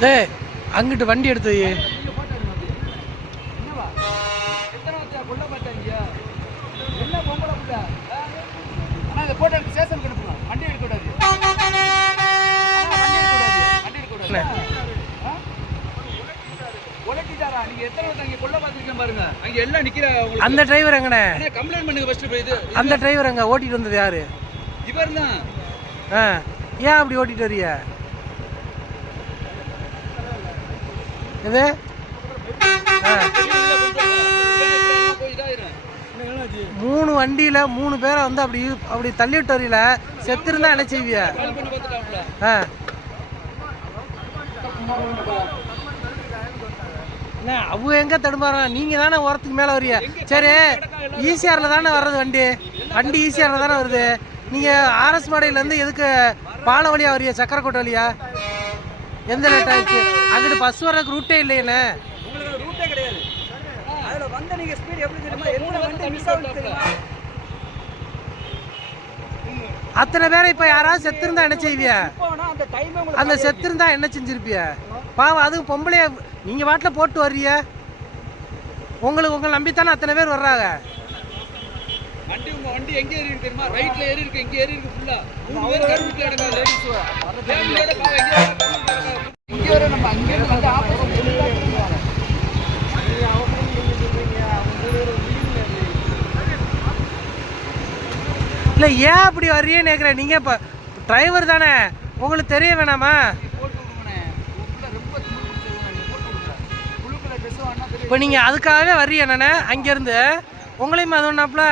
டேய் அங்கிட்டு வண்டி எடுத்து அந்த டிரைவர் எங்கண்ணே? கம்ப்ளைண்ட் பண்ணுங்க ஃபர்ஸ்ட் அந்த டிரைவர் எங்க ஓட்டிட்டு வந்தது யாரு? இவர் தான் ஏன் அப்படி ஓட்டிட்டு வரிய இது? ஆ. மூணு வண்டியில மூணு பேரை வந்து அப்படி அப்படி தள்ளிட்டு வரையில செத்துருந்தா என்ன செய்விய? ஆ. அவங்க எங்க தடுமாறாங்க நீங்க தானே ஓரத்துக்கு மேல வரீங்க சரி ஈசிஆர்ல தானே வர்றது வண்டி? வண்டி ஈசிஆர்ல தானே வருது. நீங்க ஆர்எஸ் மாடையில இருந்து எதுக்கு பால வழியா வரிய சக்கரக்கோட்டை வழியா? எந்த லேட் ஆயிடுச்சு? அங்கிட்டு பஸ் வர்றதுக்கு ரூட்டே இல்லையேண்ணே உங்களுக்கு ரூட்டே கிடையாது. அதுல வந்த நீங்க ஸ்பீட் எப்படி தெரியுமா? எத்தனை வண்டி மிஸ் ஆகுது தெரியுமா? அத்தனை பேரை இப்ப யாராவது செத்துருந்தா என்ன செய்விய? போனா அந்த டைம் உங்களுக்கு அந்த செத்துருந்தா என்ன செஞ்சிருப்பிய? பாவம் அதுவும் பொம்பளைய நீங்க வாட்டில போட்டு வர்றிய உங்களுக்கு உங்களை நம்பித்தானே அத்தனை பேர் வர்றாங்க. வண்டி உங்க வண்டி எங்க ஏறி இருக்கு தெரியுமா? ரைட்ல ஏறி இருக்கு எங்க ஏறி இருக்கு ஃபுல்லா மூணு பேர் கருவுக்குள்ள இடங்க லேடிஸ் ஃபேமிலியோட பாவம் எங்க நம்ம வந்து ஆப்போசிட் இல்ல ஏன் அப்படி வர்றியேன்னு கேக்குறேன் நீங்க இப்ப டிரைவர் தானே. உங்களுக்கு தெரிய வேணாமா? இப்போ நீங்க அதுக்காகவே வர்றீங்க நானே அங்கிருந்து. உங்களையும் அது ஒன்றாப்புல